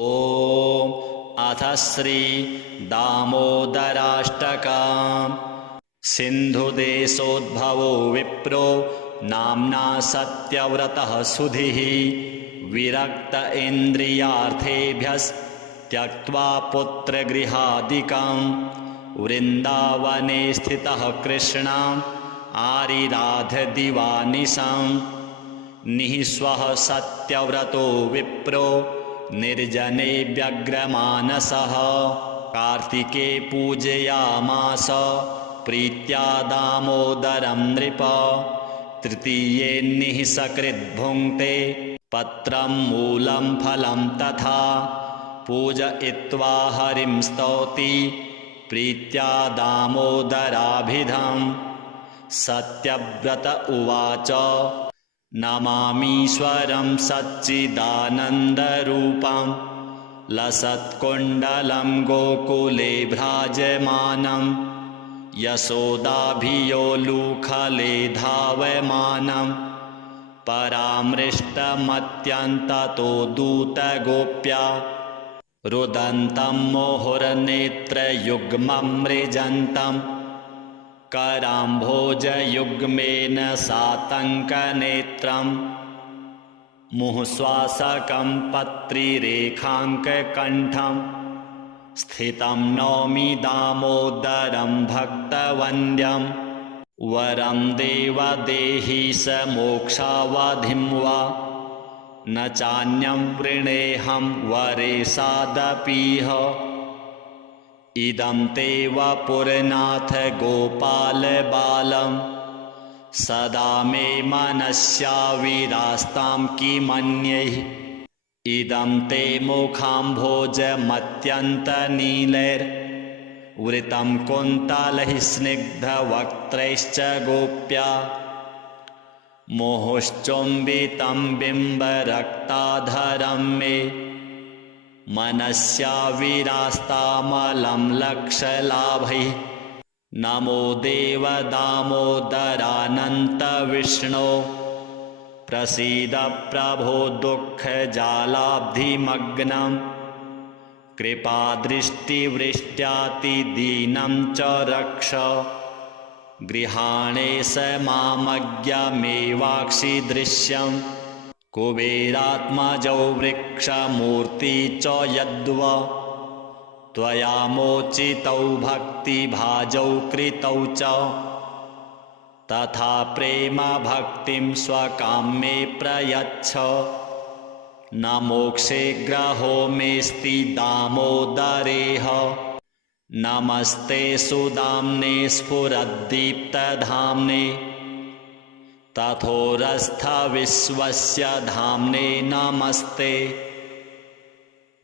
ॐ अथ श्री दामोदराष्टकम्। सिन्धुदेशोद्भवो विप्रो नाम्ना सत्यव्रतः सुधीः। विरक्त इन्द्रियार्थेभ्यस्त्यक्त्वा पुत्रगृहादिकं वृन्दावने स्थितः कृष्णम् आरिराध दिवानिशं। निःस्वः सत्यव्रतो विप्रो निर्जने व्यग्रमानसः। कार्तिके पूजयामास प्रीत्या दामोदरं नृप। तृतीये निःसकृद्भुङ्क्ते पत्रं मूलं फलं तथा। पूजयित्वा हरिं स्तौति प्रीत्या दामोदराभिधम्। सत्यव्रत उवाच नमामीश्वरं सच्चिदानन्दरूपं लसत्कुण्डलं गोकुले भ्राजमानं। यशोदाभियोलुखले धावमानं परामृष्टमत्यन्ततो दूतगोप्या। रुदन्तं मुहुर्नेत्रयुग्मं मृजन्तम् कराम्भोजयुग्मेन सातङ्कनेत्रम्। मुहुश्वासकं पत्रिरेखाङ्ककण्ठं स्थितं नौमि दामोदरं भक्तवन्द्यं। वरं देव देहि स मोक्षावधिं वा न चान्यं वृणेऽहं वरेशादपीह। इदं ते वपुरनाथ गोपाल बालं सदा मे मनस्याविरास्तां किमन्यैः। इदं ते मुखाम्भोजमत्यन्तनीलैर्वृतं कुन्तलैः स्निग्धवक्त्रैश्च गोप्या। मुहुश्चुम्बितं बिम्बरक्ताधरं मे मनस्याविरास्तामलं लक्षलाभैः। नमो देव दामोदरानन्तविष्णो प्रसीद प्रभो दुःखजालाब्धिमग्नं। कृपादृष्टिवृष्ट्यातिदीनं च रक्ष। गृहाणे स मामज्ञमेवाक्षि दृश्यम्। कुबेरात्मजौ वृक्षमूर्ति च यद्वा त्वया मोचितौ भक्तिभाजौ कृतौ च। तथा प्रेम भक्तिं स्वकां मे प्रयच्छ। न मोक्षे ग्रहो मेऽस्ति दामोदरेह। नमस्ते सुदाम्ने स्फुरद्दीप्तधाम्ने तथोरस्थविश्वस्य धाम्ने नमस्ते।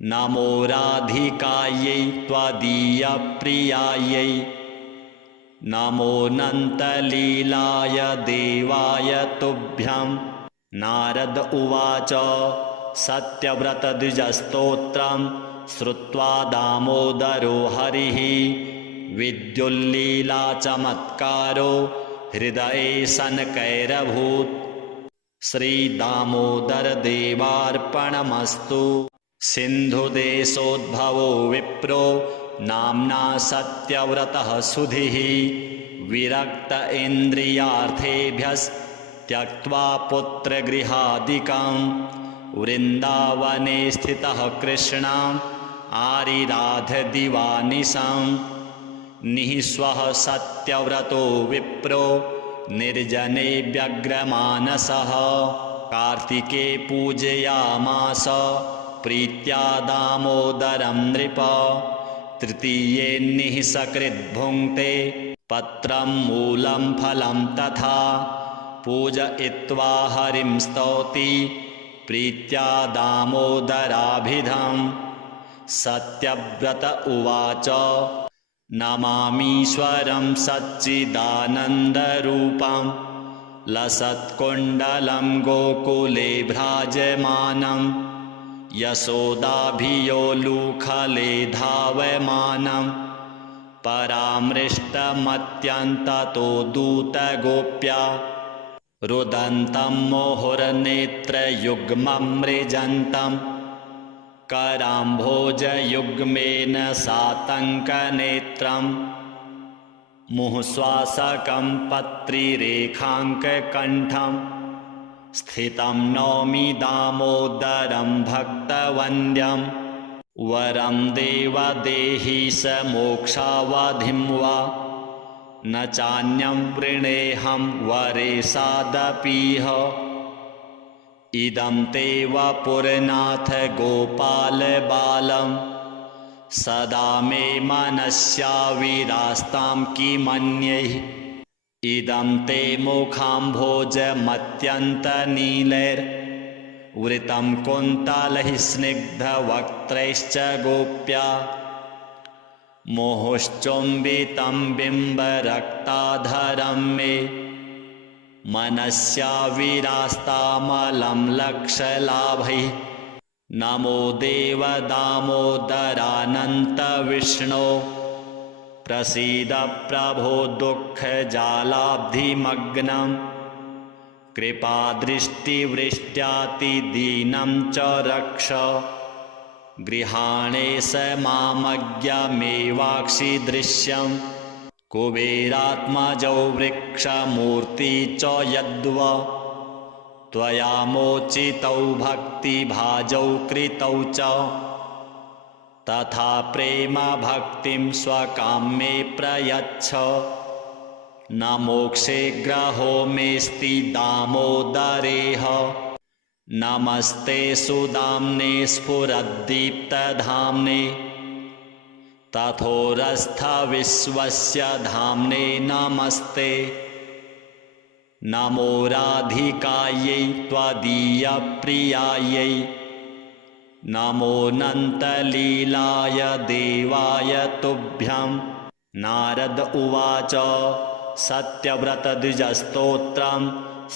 नमो राधिकायै त्वदीयप्रियायै। नमोऽनन्तलीलाय देवाय तुभ्यं। नारद उवाच सत्यव्रतद्विजस्तोत्रं श्रुत्वा दामोदरो हरिः। विद्युल्लीलाचमत्कारो हृदये सनकैरभूत्। श्रीदामोदरदेवार्पणमस्तु। सिन्धुदेशोद्भवो विप्रो नाम्ना सत्यव्रतः सुधीः। विरक्त इन्द्रियार्थेभ्यस्त्यक्त्वा पुत्रगृहादिकं वृन्दावने स्थितः कृष्णम् आरिराध दिवानिशं। निःस्वः सत्यव्रतो विप्रो निर्जने व्यग्रमानसः। कार्तिके पूजयामास प्रीत्या दामोदरं नृप। तृतीये निःसकृद्भुङ्क्ते पत्रं मूलं फलं तथा। पूजयित्वा हरिं स्तौति प्रीत्या दामोदराभिधम्। सत्यव्रत उवाच नमामीश्वरं सच्चिदानन्दरूपं लसत्कुण्डलं गोकुले भ्राजमानं। यशोदाभियोलुखले धावमानं परामृष्टमत्यन्ततो दूतगोप्या। रुदन्तं मुहुर्नेत्रयुग्मं मृजन्तं कराम्भोजयुग्मेन सातङ्कनेत्रम् मुहुश्वासकं पत्रिरेखाङ्ककण्ठं स्थितं नौमि दामोदरं भक्तवन्द्यं वरं देवदेहि स मोक्षावधिं वा न चान्यं वृणेऽहं वरेशादपीह इदं ते वपुरनाथ गोपालबालं सदा मे मनस्याविरास्तां किमन्यैः इदं ते मुखाम्भोजमत्यन्तनीलैर्वृतं कुन्तलैः स्निग्धवक्त्रैश्च गोप्या मोहुश्चुम्बितं बिम्बरक्ताधरं मे मनस्याविरास्तामलं लक्षलाभैः नमो देव दामोदरानन्तविष्णो प्रसीद प्रभो दुःखजालाब्धिमग्नं कृपादृष्टिवृष्ट्यातिदीनं च रक्ष गृहाणे स मामज्ञमेवाक्षि दृश्यं कुबेरात्मजौ वृक्षमूर्ति च यद्वा त्वया मोचितौ भक्तिभाजौ कृतौ च तथा प्रेम भक्तिं स्वकां मे प्रयच्छ न मोक्षे ग्रहो मेऽस्ति दामोदरेह नमस्ते सुदाम्ने स्फुरद्दीप्तधाम्ने तथोरस्थविश्वस्य धाम्ने नमस्ते नमो राधिकायै त्वदीयप्रियायै नमोऽनन्तलीलाय देवाय तुभ्यं नारद उवाच सत्यव्रतद्विजस्तोत्रं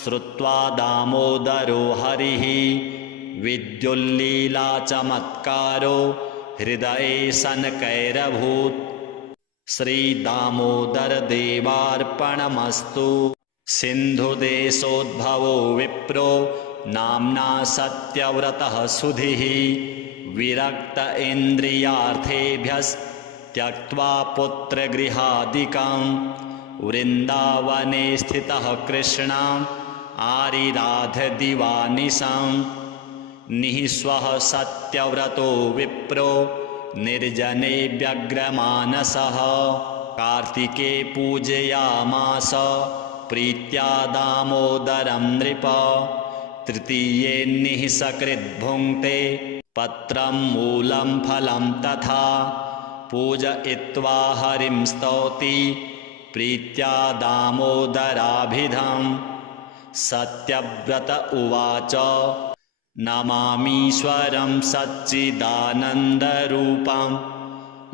श्रुत्वा दामोदरो हरिः विद्युल्लीलाचमत्कारो हृदये सनकैरभूत् श्रीदामोदरदेवार्पणमस्तु सिन्धुदेशोद्भवो विप्रो नाम्ना सत्यव्रतः सुधीः विरक्त इन्द्रियार्थेभ्यस्त्यक्त्वा पुत्रगृहादिकं वृन्दावने स्थितः कृष्णम् आरिराधदिवानिशं निःस्वः सत्यव्रतो विप्रो निर्जने व्यग्रमानसः कार्तिके पूजयामास प्रीत्या दामोदरं नृप तृतीये निःसकृद्भुङ्क्ते पत्रं मूलं फलं तथा पूजयित्वा हरिं स्तौति प्रीत्या दामोदराभिधं सत्यव्रत उवाच नमामीश्वरं सच्चिदानन्दरूपं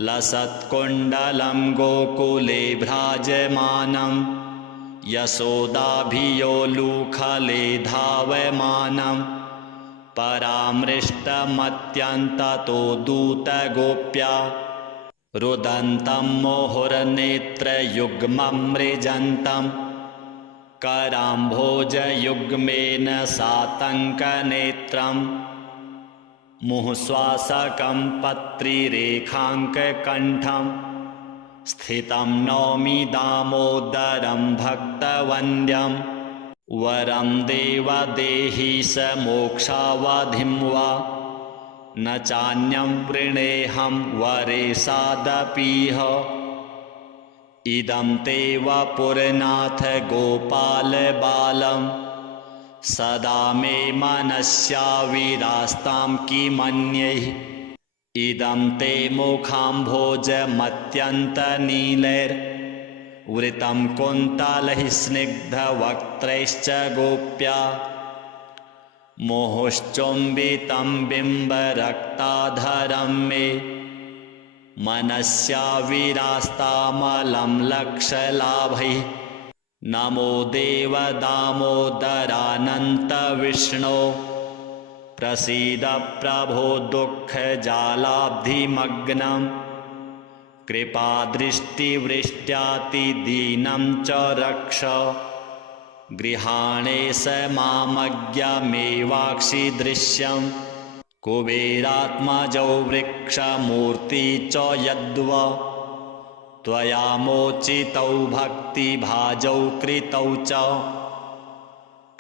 लसत्कुण्डलं गोकुले भ्राजमानं यशोदाभियोलुखले धावमानं परामृष्टमत्यन्ततो दूतगोप्या रुदन्तं मोहुर्नेत्रयुग्ममृजन्तं कराम्भोजयुग्मेन सातङ्कनेत्रं मुहुश्वासकं पत्रिरेखाङ्ककण्ठं स्थितं नौमि दामोदरं भक्तवन्द्यं वरं देवदेहि स मोक्षावधिं वा न चान्यं वृणेऽहं वरेशादपीह इदं ते वपुरनाथ गोपालबालं सदा मे मनस्याविरास्तां किमन्यैः इदं ते मुखाम्भोजमत्यन्तनीलैर्वृतं कुन्तलैः स्निग्धवक्त्रैश्च गोप्या मोहुश्चुम्बितं बिम्बरक्ताधरं मे मनस्याविरास्तामलं लक्षलाभैः नमो देव दामोदरानन्तविष्णो प्रसीद प्रभो दुःखजालाब्धिमग्नं कृपादृष्टिवृष्ट्यातिदीनं च रक्ष गृहाणे स मामज्ञमेवाक्षि दृश्यं कुबेरात्मजौ वृक्षमूर्ति च यद्वा त्वया मोचितौ भक्तिभाजौ कृतौ च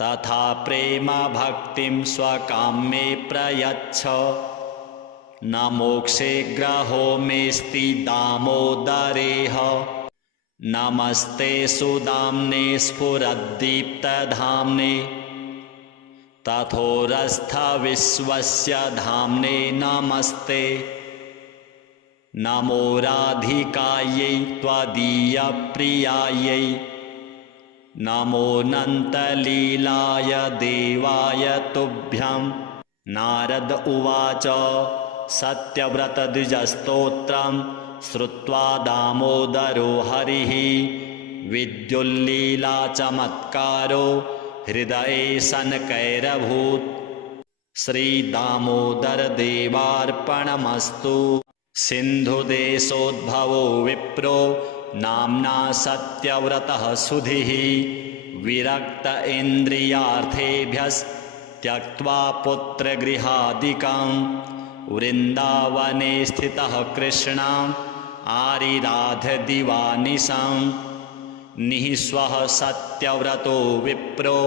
तथा प्रेम भक्तिं स्वकाम्ये प्रयच्छ न मोक्षे ग्रहो मेऽस्ति दामोदरेह नमस्ते सुदाम्ने स्फुरद्दीप्तधाम्ने तथोरस्थविश्वस्य धाम्ने नमस्ते नमो राधिकायै त्वदीयप्रियायै नमोऽनन्तलीलाय देवाय तुभ्यं नारद उवाच सत्यव्रतद्विजस्तोत्रं श्रुत्वा दामोदरो हरिः विद्युल्लीलाचमत्कारो हृदये सनकैरभूत् श्रीदामोदरदेवार्पणमस्तु सिन्धुदेशोद्भवो विप्रो नाम्ना सत्यव्रतः सुधीः विरक्त इन्द्रियार्थेभ्यस्त्यक्त्वा पुत्रगृहादिकं वृन्दावने स्थितः कृष्णम् आरिराधदिवानिशं निःस्वः सत्यव्रतो विप्रो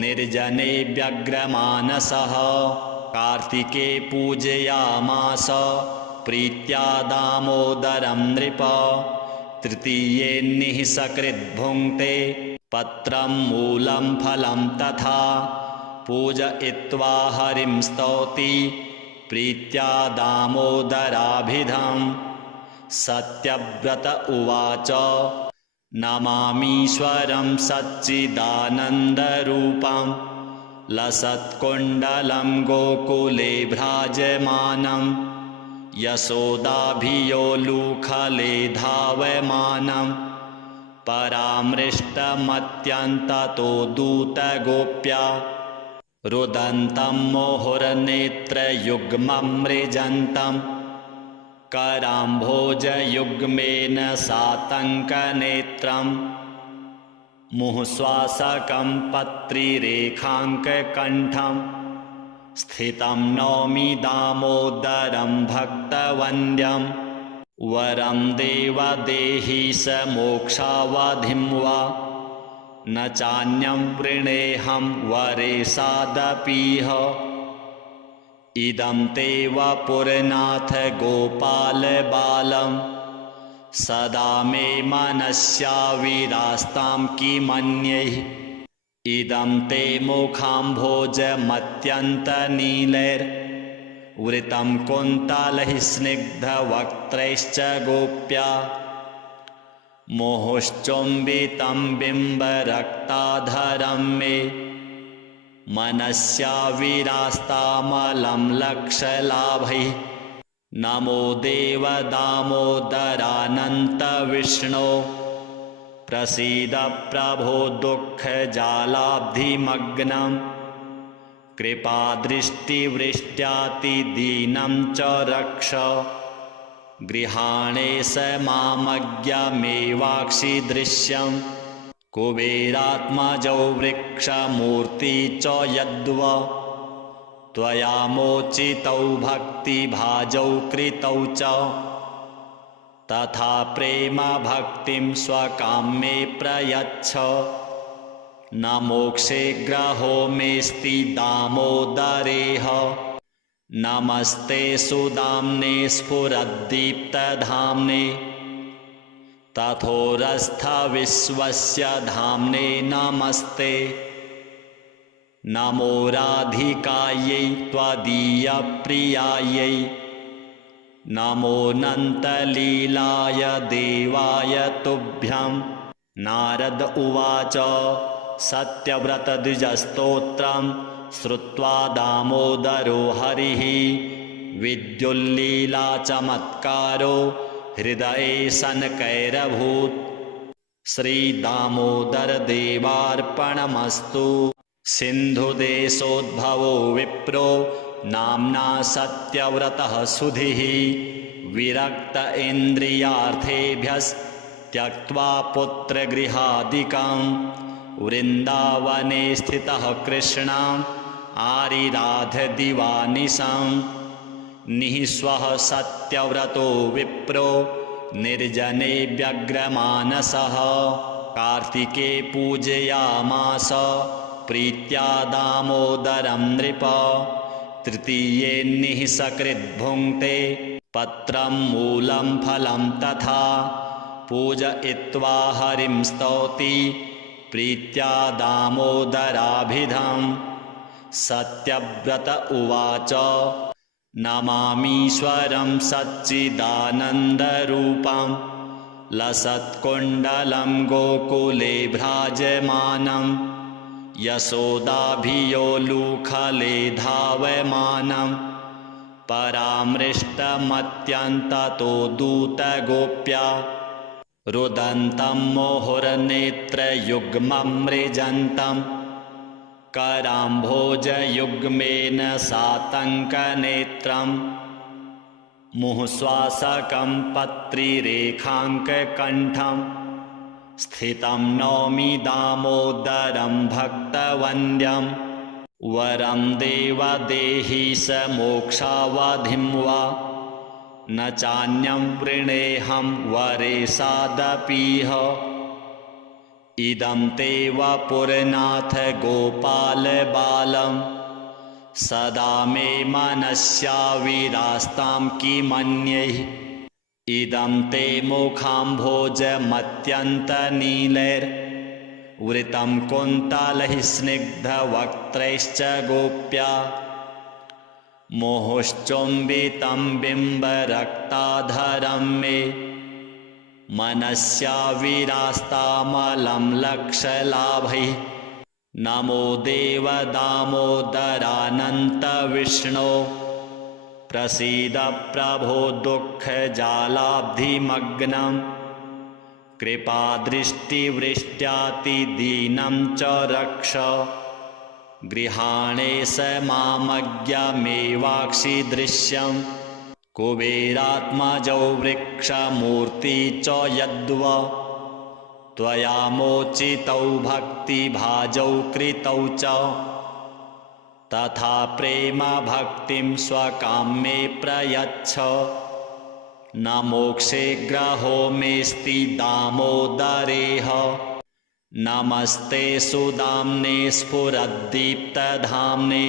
निर्जने व्यग्रमानसः कार्तिके पूजयामास प्रीत्या दामोदरं नृप तृतीये निःसकृद्भुङ्क्ते पत्रं मूलं फलं तथा पूजयित्वा हरिं स्तौति प्रीत्या दामोदराभिधम् सत्यव्रत उवाच नमामीश्वरं सच्चिदानन्दरूपं लसत्कुण्डलं गोकुले भ्राजमानं यशोदाभियोलुखले धावमानं परामृष्टमत्यन्ततो दूतगोप्या रुदन्तं मुहुर्नेत्रयुग्ममृजन्तं कराम्भोजयुग्मेन सातङ्कनेत्रं मुहुश्वासकं पत्रिरेखाङ्ककण्ठं स्थितं नौमि दामोदरं भक्तवन्द्यं वरं देवदेहि स मोक्षावधिं वा न चान्यं वृणेऽहं वरेशादपीह इदं ते वपुरनाथ गोपालबालं सदा मे मनस्याविरास्तां किमन्यैः इदं ते मुखाम्भोजमत्यन्तनीलैर्वृतं कुन्तलैः स्निग्धवक्त्रैश्च गोप्या मोहुश्चुम्बितं बिम्बरक्ताधरं मे मनस्याविरास्तामलं लक्षलाभैः नमो देव दामोदरानन्तविष्णो प्रसीद प्रभो दुःखजालाब्धिमग्नं कृपादृष्टिवृष्ट्यातिदीनं च रक्ष गृहाणे स मामज्ञमेवाक्षि दृश्यं कुबेरात्मजौ वृक्षमूर्ति च यद्वा त्वया मोचितौ भक्तिभाजौ कृतौ च तथा प्रेम भक्तिं स्वकाम्ये प्रयच्छ न मोक्षे ग्रहो मेऽस्ति दामोदरेह नमस्ते सुदाम्ने स्फुरद्दीप्तधाम्ने तथोरस्थविश्वस्य धाम्ने नमस्ते नमो राधिकायै त्वदीयप्रियायै नमोऽनन्तलीलाय देवाय तुभ्यं नारद उवाच सत्यव्रतद्विजस्तोत्रं श्रुत्वा दामोदरो हरिः विद्युल्लीलाचमत्कारो हृदये सनकैरभूत् श्रीदामोदरदेवार्पणमस्तु सिन्धुदेशोद्भवो विप्रो नाम्ना सत्यव्रतः सुधीः विरक्त इन्द्रियार्थेभ्यस्त्यक्त्वा पुत्रगृहादिकं वृन्दावने स्थितः कृष्णम् आरिराधदिवानिशं निःस्वः सत्यव्रतो विप्रो निर्जने व्यग्रमानसः कार्तिके पूजयामास प्रीत्या दामोदरं नृप तृतीये निःसकृद्भुङ्क्ते पत्रं मूलं फलं तथा पूजयित्वा हरिं स्तौति प्रीत्या दामोदराभिधं सत्यव्रत उवाच नमामीश्वरं सच्चिदानन्दरूपं लसत्कुण्डलं गोकुले भ्राजमानं यशोदाभियोलुखले धावमानं परामृष्टमत्यन्ततो दूतगोप्या रुदन्तं मुहुर्नेत्रयुग्ममृजन्तं कराम्भोजयुग्मेन सातङ्कनेत्रं मुहुश्वासकं पत्रिरेखाङ्ककण्ठं स्थितं नौमि दामोदरं भक्तवन्द्यं वरं देव देहि स मोक्षावधिं वा न चान्यं वृणेऽहं वरेशादपीह इदं ते वपुरनाथ गोपाल बालं सदा मे मनस्याविरास्तां किमन्यैः इदं ते मुखाम्भोजमत्यन्तनीलैर्वृतं कुन्तलैः स्निग्धवक्त्रैश्च गोप्या मोहुश्चुम्बितं बिम्बरक्ताधरं मे मनस्याविरास्तामलं लक्षलाभैः नमो देव दामोदरानन्तविष्णो प्रसीद प्रभो दुःखजालाब्धिमग्नं कृपादृष्टिवृष्ट्यातिदीनं च रक्ष गृहाणे स मामज्ञमेवाक्षि दृश्यं कुबेरात्मजौ वृक्षमूर्ति च यद्वा त्वया मोचितौ भक्तिभाजौ कृतौ च तथा प्रेम भक्तिं स्वकां मे प्रयच्छ न मोक्षे ग्रहो मेऽस्ति दामोदरेह नमस्ते सुदाम्ने स्फुरद्दीप्तधाम्ने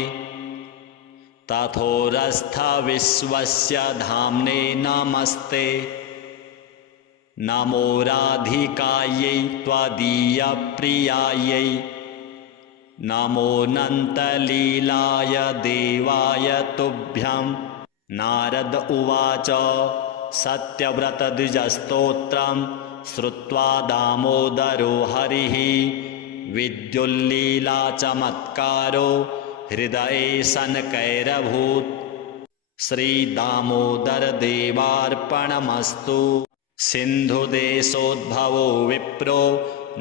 तथोरस्थविश्वस्य धाम्ने नमस्ते नमो राधिकायै त्वदीयप्रियायै नमोऽनन्तलीलाय देवाय तुभ्यं नारद उवाच सत्यव्रतद्विजस्तोत्रं श्रुत्वा दामोदरो हरिः विद्युल्लीलाचमत्कारो हृदये सनकैरभूत् श्रीदामोदरदेवार्पणमस्तु सिन्धुदेशोद्भवो विप्रो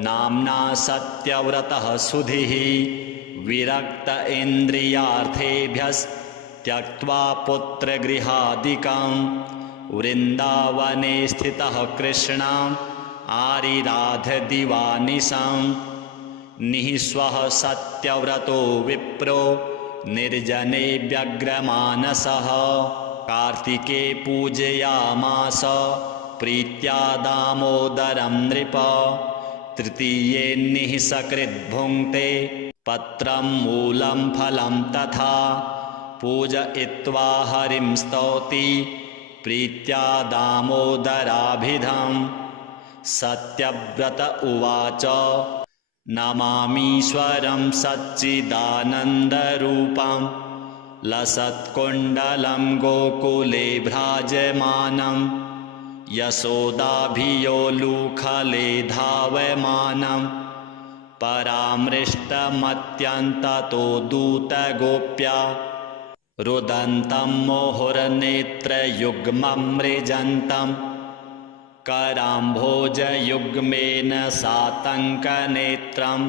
नाम्ना सत्यव्रतः सुधीः विरक्त इन्द्रियार्थेभ्यस्त्यक्त्वा पुत्रगृहादिकं वृन्दावने स्थितः कृष्णम् आरिराधदिवानिशं निःस्वः सत्यव्रतो विप्रो निर्जने व्यग्रमानसः कार्तिके पूजयामास प्रीत्या दामोदरं नृप तृतीये निःसकृद्भुङ्क्ते पत्रं मूलं फलं तथा पूजयित्वा हरिं स्तौति प्रीत्या दामोदराभिधं सत्यव्रत उवाच नमामीश्वरं सच्चिदानन्दरूपं लसत्कुण्डलं गोकुले भ्राजमानं यशोदाभियोलुखले धावमानं परामृष्टमत्यन्ततो दूतगोप्या रुदन्तं मुहुर्नेत्रयुग्ममृजन्तं कराम्भोजयुग्मेन सातङ्कनेत्रं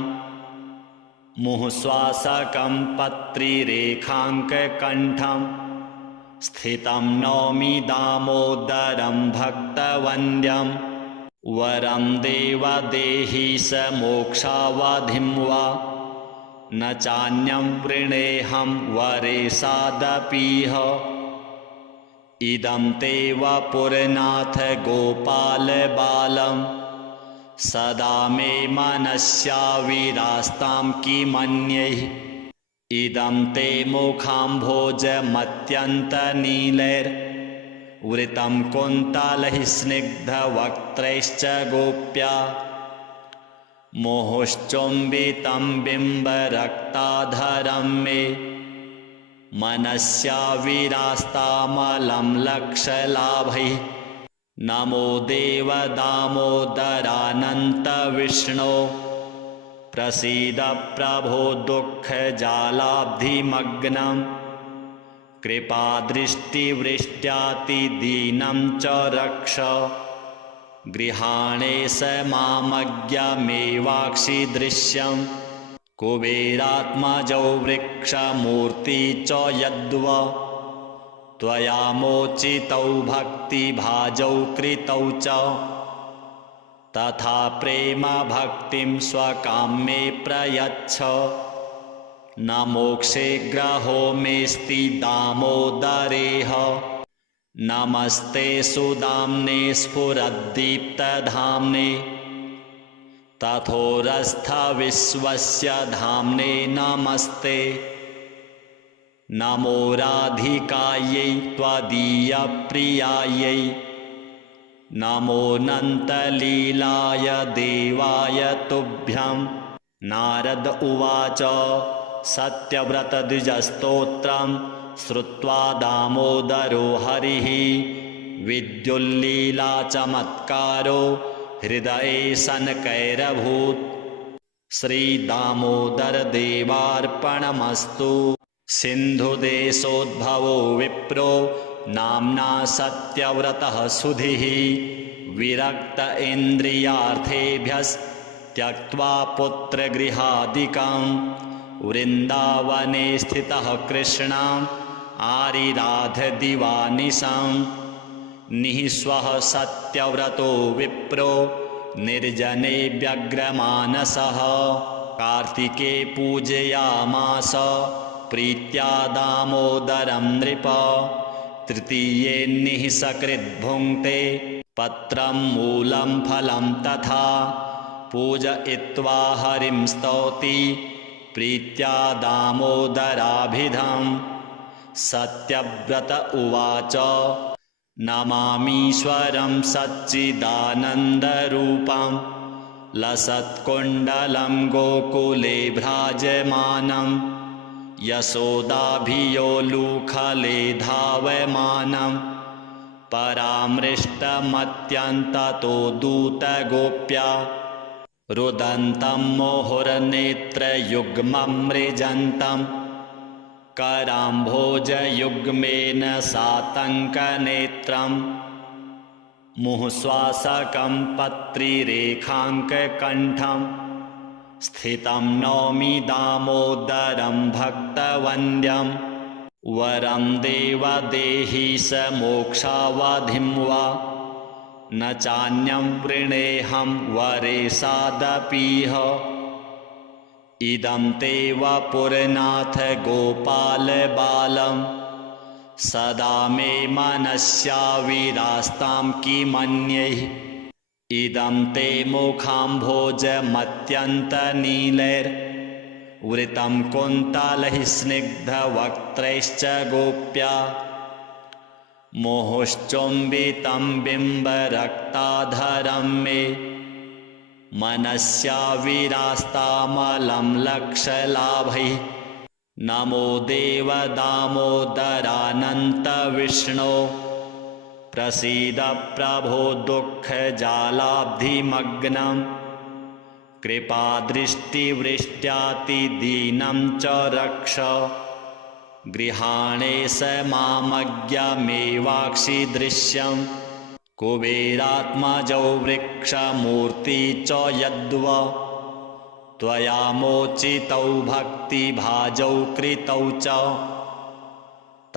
मुहुश्वासकं पत्रिरेखाङ्ककण्ठं स्थितं नौमि दामोदरं भक्तवन्द्यं वरं देव देहि स मोक्षावधिं वा न चान्यं वृणेऽहं वरेशादपीह इदं ते वपुरनाथ गोपालबालं सदा मे मनस्याविरास्तां किमन्यैः इदं ते मुखाम्भोजमत्यन्तनीलैर्वृतं कुन्तलैः स्निग्धवक्त्रैश्च गोप्या मोहुश्चुम्बितं बिम्बरक्ताधरं मे मनस्याविरास्तामलं लक्षलाभैः नमो देवदामोदरानन्तविष्णो प्रसीद प्रभो दुःखजालाब्धिमग्नं कृपादृष्टिवृष्ट्यातिदीनं च रक्ष गृहाणे स मामज्ञमेवाक्षि दृश्यं कुबेरात्मजौ वृक्षमूर्ति च यद्व त्वया मोचितौ भक्तिभाजौ कृतौ च तथा प्रेम भक्तिं स्वकाम्ये प्रयच्छ न मोक्षे ग्रहो मेऽस्ति दामोदरेह नमस्ते सुदाम्ने स्फुरद्दीप्तधाम्ने तथोरस्थविश्वस्य धाम्ने नमस्ते नमो राधिकायै त्वदीयप्रियायै नमोऽनन्तलीलाय देवाय तुभ्यं नारद उवाच सत्यव्रतद्विजस्तोत्रं श्रुत्वा दामोदरो हरिः विद्युल्लीलाचमत्कारो हृदये सनकैरभूत् श्रीदामोदरदेवार्पणमस्तु सिन्धुदेशोद्भवो विप्रो नाम्ना सत्यव्रतः सुधीः विरक्त इन्द्रियार्थेभ्यस्त्यक्त्वा पुत्रगृहादिकं वृन्दावने स्थितः कृष्णम् आरिराधदिवानिशं निःस्वः सत्यव्रतो विप्रो निर्जने व्यग्रमानसः कार्तिके पूजयामास प्रीत्या दामोदरं नृप तृतीये निःसकृद्भुङ्क्ते पत्रं मूलं फलं तथा पूजयित्वा हरिं स्तौति प्रीत्या दामोदराभिधं सत्यव्रत उवाच नमामीश्वरं सच्चिदानन्दरूपं लसत्कुण्डलं गोकुले भ्राजमानं यशोदाभियोलुखले धावमानं परामृष्टमत्यन्ततो दूतगोप्या रुदन्तं मुहुर्नेत्रयुग्ममृजन्तं कराम्भोजयुग्मेन सातङ्कनेत्रं मुहुश्वासकं पत्रिरेखाङ्ककण्ठं स्थितं नौमि दामोदरं भक्तवन्द्यं वरं देवदेहि स मोक्षावधिं वा न चान्यं वृणेऽहं वरेशादपीह इदं ते वपुरनाथ गोपालबालं सदा मे मनस्याविरास्तां किमन्यैः इदं ते मुखाम्भोजमत्यन्तनीलैर्वृतं कुन्तलैः स्निग्धवक्त्रैश्च गोप्या मोहुश्चुम्बितं बिम्बरक्ताधरं मे मनस्याविरास्तामलं लक्षलाभैः नमो देवदामोदरानन्तविष्णो प्रसीद प्रभो दुःखजालाब्धिमग्नं कृपादृष्टिवृष्ट्यातिदीनं च रक्ष गृहाणे स मामज्ञमेवाक्षि दृश्यं कुबेरात्मजौ वृक्षमूर्ति च यद्व त्वया मोचितौ भक्तिभाजौ कृतौ च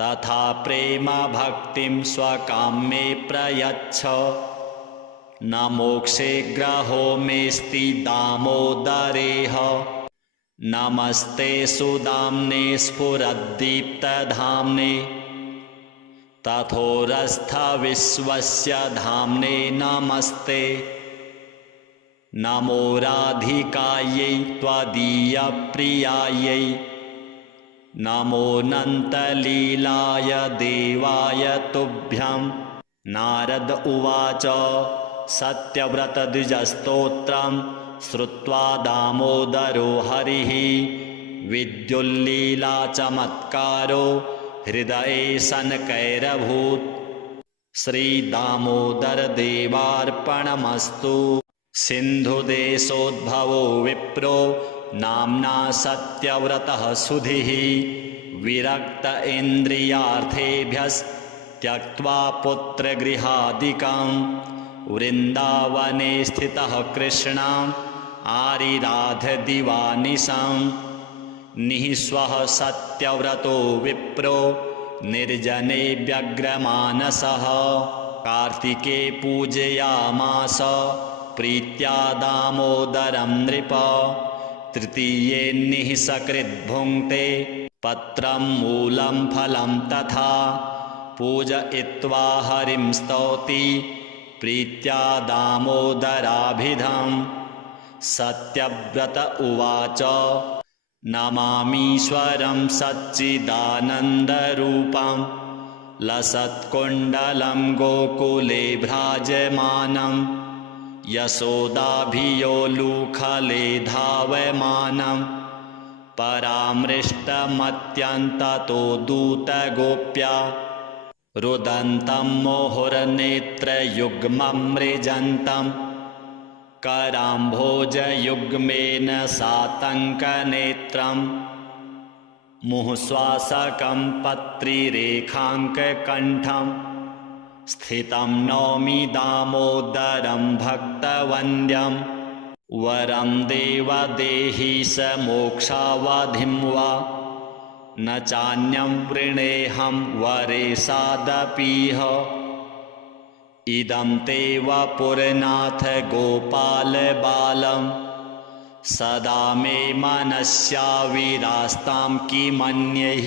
तथा प्रेम भक्तिं स्वकाम्ये प्रयच्छ न मोक्षे ग्रहो मेऽस्ति दामोदरेह नमस्ते सुदाम्ने स्फुरद्दीप्तधाम्ने तथोरस्थविश्वस्य धाम्ने नमस्ते। नमो राधिकायै त्वदीयप्रियायै नमोऽनन्तलीलाय देवाय तुभ्यं। नारद उवाच सत्यव्रतद्विजस्तोत्रं श्रुत्वा दामोदरो हरिः विद्युल्लीलाचमत्कारो हृदये सनकैरभूत्। श्रीदामोदरदेवार्पणमस्तु। सिन्धुदेशोद्भवो विप्रो नाम्ना सत्यव्रतः सुधीः विरक्त इन्द्रियार्थेभ्यस्त्यक्त्वा पुत्रगृहादिकं वृन्दावने स्थितः कृष्णम् आरिराधदिवानिशं। निःस्वः सत्यव्रतो विप्रो निर्जने व्यग्रमानसः कार्तिके पूजयामास प्रीत्या दामोदरं नृप। तृतीये निःसकृद्भुङ्क्ते पत्रं मूलं फलं तथा पूजयित्वा हरिं स्तौति प्रीत्या दामोदराभिधम्। सत्यव्रत उवाच नमामीश्वरं सच्चिदानन्दरूपं लसत्कुण्डलं गोकुले भ्राजमानं यशोदाभियोलुखले धावमानं परामृष्टमत्यन्ततो दूतगोप्या रुदन्तं मुहुर्नेत्रयुग्मं मृजन्तं कराम्भोजयुग्मेन सातङ्कनेत्रं मुहुश्वासकं पत्रिरेखाङ्ककण्ठं स्थितं नौमि दामोदरं भक्तवन्द्यं। वरं देव देहि स मोक्षावधिं वा न चान्यं वृणेऽहं वरेशादपीह। इदं ते वपुरनाथ गोपाल बालं सदा मे मनस्याविरास्तां किमन्यैः।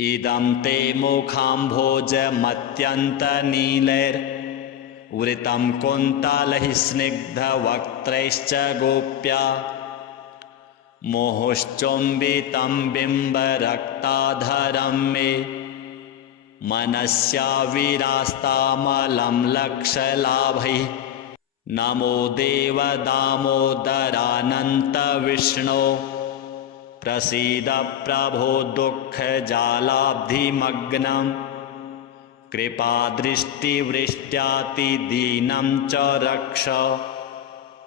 इदं ते मुखाम्भोजमत्यन्तनीलैर्वृतं कुन्तलैः स्निग्धवक्त्रैश्च गोप्या मुहुश्चुम्बितं बिम्बरक्ताधरं मे मनस्याविरास्तामलं लक्षलाभैः। नमो देव दामोदरानन्तविष्णो प्रसीद प्रभो दुःखजालाब्धिमग्नं कृपादृष्टिवृष्ट्यातिदीनं च रक्ष।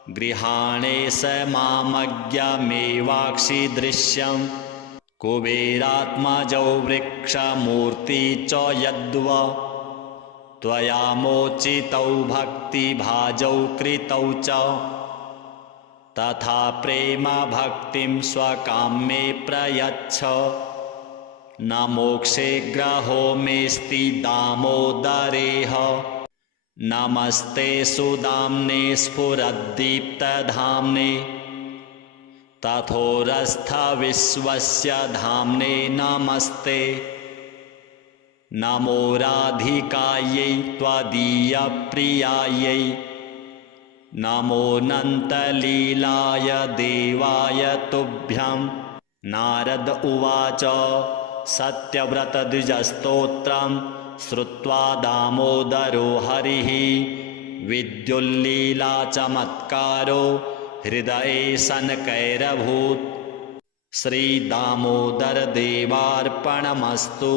गृहाणे स मामज्ञमेवाक्षिदृश्यं कुबेरात्मजौ वृक्षमूर्ति च यद्वा त्वया मोचितौ भक्तिभाजौ कृतौ च तथा प्रेम भक्तिं स्वकाम्ये प्रयच्छ। न मोक्षे ग्रहो मेऽस्ति दामोदरेह नमस्ते सुदाम्ने स्फुरद्दीप्तधाम्ने तथोरस्थविश्वस्य धाम्ने नमस्ते। नमो राधिकायै त्वदीयप्रियायै नमोऽनन्तलीलाय देवाय तुभ्यं। नारद उवाच सत्यव्रतद्विजस्तोत्रं श्रुत्वा दामोदरो हरिः विद्युल्लीलाचमत्कारो हृदये सनकैरभूत्। श्रीदामोदरदेवार्पणमस्तु।